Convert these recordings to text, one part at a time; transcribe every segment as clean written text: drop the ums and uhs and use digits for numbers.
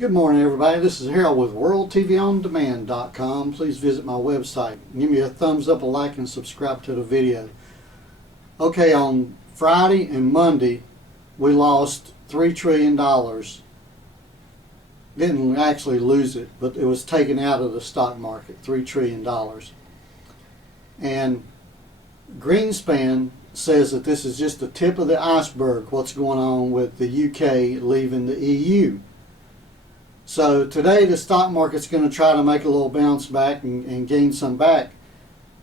Good morning, everybody. This is Harold with WorldTVOnDemand.com. Please visit my website. Give me a thumbs up, a like, and subscribe to the video. Okay, on Friday and Monday, we lost $3 trillion. Didn't actually lose it, but it was taken out of the stock market, $3 trillion. And Greenspan says that this is just the tip of the iceberg, what's going on with the UK leaving the EU. So today the stock market's going to try to make a little bounce back and gain some back.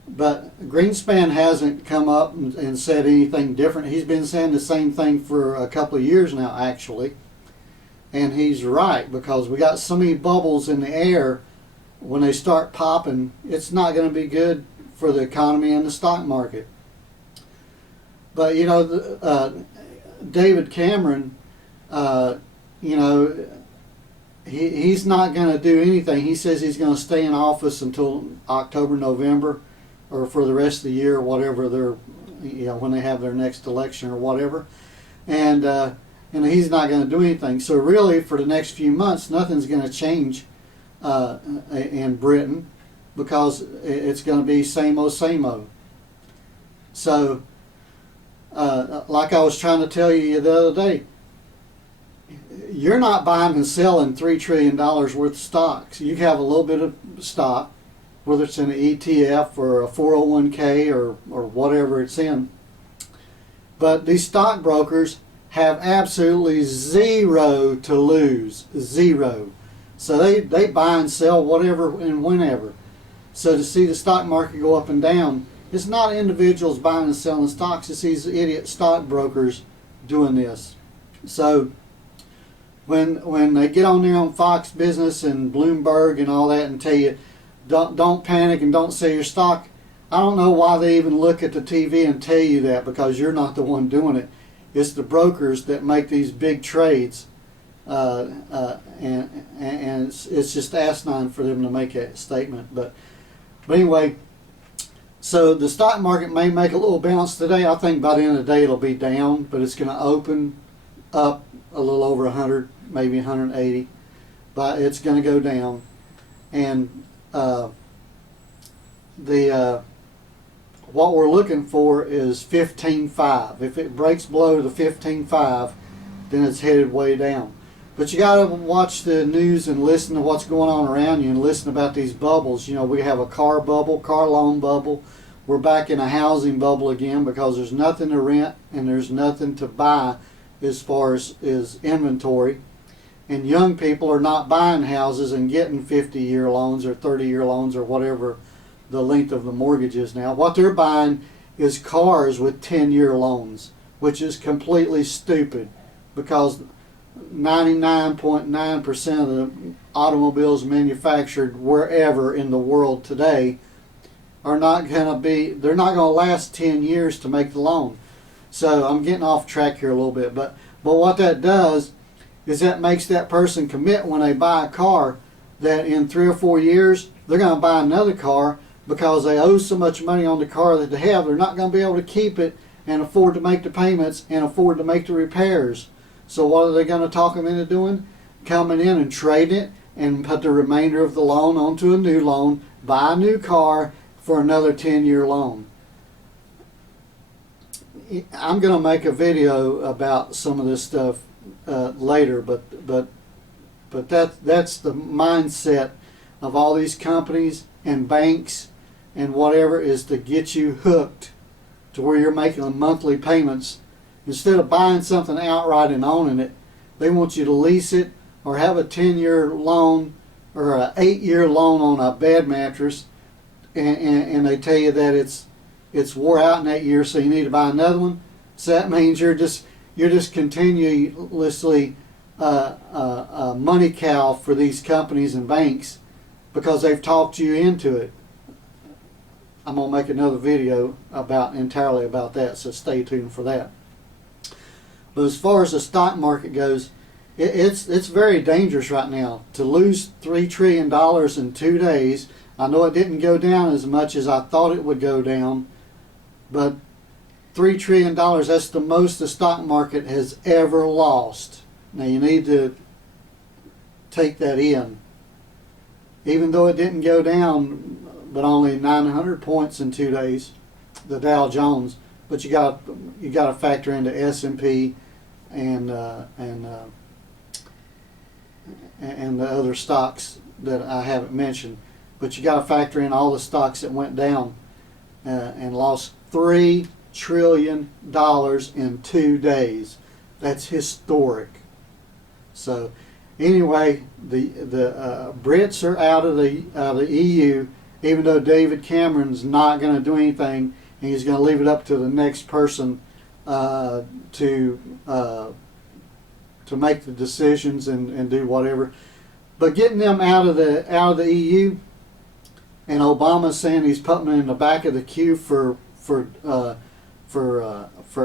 But Greenspan hasn't come up and said anything different. He's been saying the same thing for a couple of years now, actually. And he's right, because we got so many bubbles in the air. When they start popping, it's not going to be good for the economy and the stock market. But, you know, David Cameron, he's not going to do anything. He says he's going to stay in office until October, November, or for the rest of the year, whatever they're, when they have their next election or whatever. And he's not going to do anything. So really, for the next few months, nothing's going to change in Britain, because it's going to be same old, same old. So, like I was trying to tell you the other day, you're not buying and selling $3 trillion worth of stocks. You have a little bit of stock, whether it's in an ETF or a 401k or whatever it's in. But these stockbrokers have absolutely zero to lose. Zero. So they buy and sell whatever and whenever. So to see the stock market go up and down, it's not individuals buying and selling stocks. It's these idiot stockbrokers doing this. So when they get on there on Fox Business and Bloomberg and all that and tell you, don't panic and don't sell your stock, I don't know why they even look at the TV and tell you that, because you're not the one doing it. It's the brokers that make these big trades, and it's just asinine for them to make that statement. But anyway, so the stock market may make a little bounce today. I think by the end of the day it'll be down, but it's going to open up a little over 100, maybe 180, but it's going to go down. And what we're looking for is 15.5. If it breaks below the 15.5, then it's headed way down. But you got to watch the news and listen to what's going on around you and listen about these bubbles. You know, we have a car bubble, car loan bubble. We're back in a housing bubble again, because there's nothing to rent and there's nothing to buy as far as inventory. And young people are not buying houses and getting 50-year loans or 30-year loans or whatever the length of the mortgage is now. What they're buying is cars with 10-year loans, which is completely stupid, because 99.9% of the automobiles manufactured wherever in the world today are not going to be, they're not going to last 10 years to make the loan. So I'm getting off track here a little bit, but what that does is that makes that person commit, when they buy a car, that in 3 or 4 years they're going to buy another car, because they owe so much money on the car that they have. They're not going to be able to keep it and afford to make the payments and afford to make the repairs. So what are they going to talk them into doing? Coming in and trading it and put the remainder of the loan onto a new loan, buy a new car for another 10-year loan. I'm going to make a video about some of this stuff later, but that's the mindset of all these companies and banks and whatever, is to get you hooked to where you're making monthly payments. Instead of buying something outright and owning it, they want you to lease it or have a 10-year loan or an 8-year loan on a bed mattress, and they tell you that it's wore out in 8 years, so you need to buy another one. So that means you're just continuously a money cow for these companies and banks, because they've talked you into it. I'm going to make another video entirely about that, so stay tuned for that. But as far as the stock market goes, it's very dangerous right now. To lose $3 trillion in 2 days, I know it didn't go down as much as I thought it would go down, but $3 trillion, that's the most the stock market has ever lost. Now you need to take that in. Even though it didn't go down but only 900 points in 2 days, the Dow Jones, but you got to factor into S&P and the other stocks that I haven't mentioned. But you got to factor in all the stocks that went down and lost $3 trillion in 2 days. That's historic. So anyway, the Brits are out of the EU, even though David Cameron's not going to do anything, and he's going to leave it up to the next person to make the decisions and do whatever. But getting them out of the EU, and Obama saying he's putting them in the back of the queue for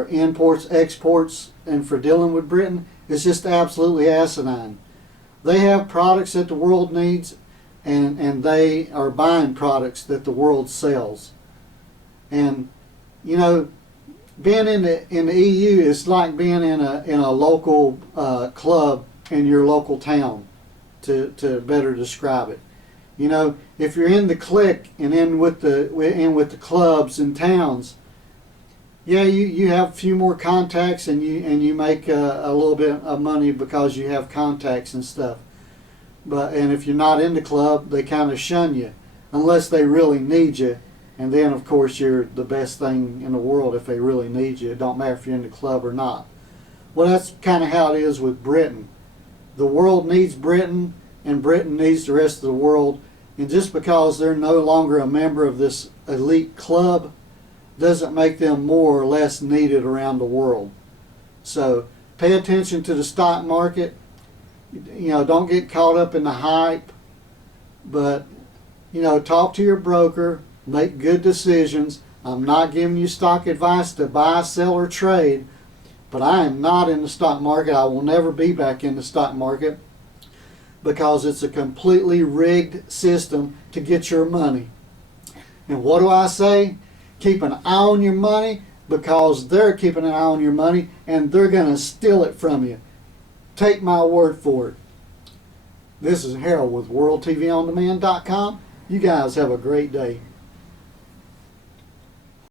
imports, exports, and for dealing with Britain is just absolutely asinine. They have products that the world needs, and they are buying products that the world sells. And you know, being in the EU is like being in a local club in your local town, to better describe it. You know, if you're in the clique and in with the clubs and towns, yeah, you have a few more contacts and you make a little bit of money because you have contacts and stuff. And if you're not in the club, they kind of shun you unless they really need you. And then, of course, you're the best thing in the world if they really need you. It don't matter if you're in the club or not. Well, that's kind of how it is with Britain. The world needs Britain, and Britain needs the rest of the world. And just because they're no longer a member of this elite club doesn't make them more or less needed around the world. So pay attention to the stock market. You know, don't get caught up in the hype. But, you know, talk to your broker. Make good decisions. I'm not giving you stock advice to buy, sell, or trade, but I am not in the stock market. I will never be back in the stock market because it's a completely rigged system to get your money. And what do I say? Keep an eye on your money because they're keeping an eye on your money and they're going to steal it from you. Take my word for it. This is Harold with WorldTVOnDemand.com. You guys have a great day.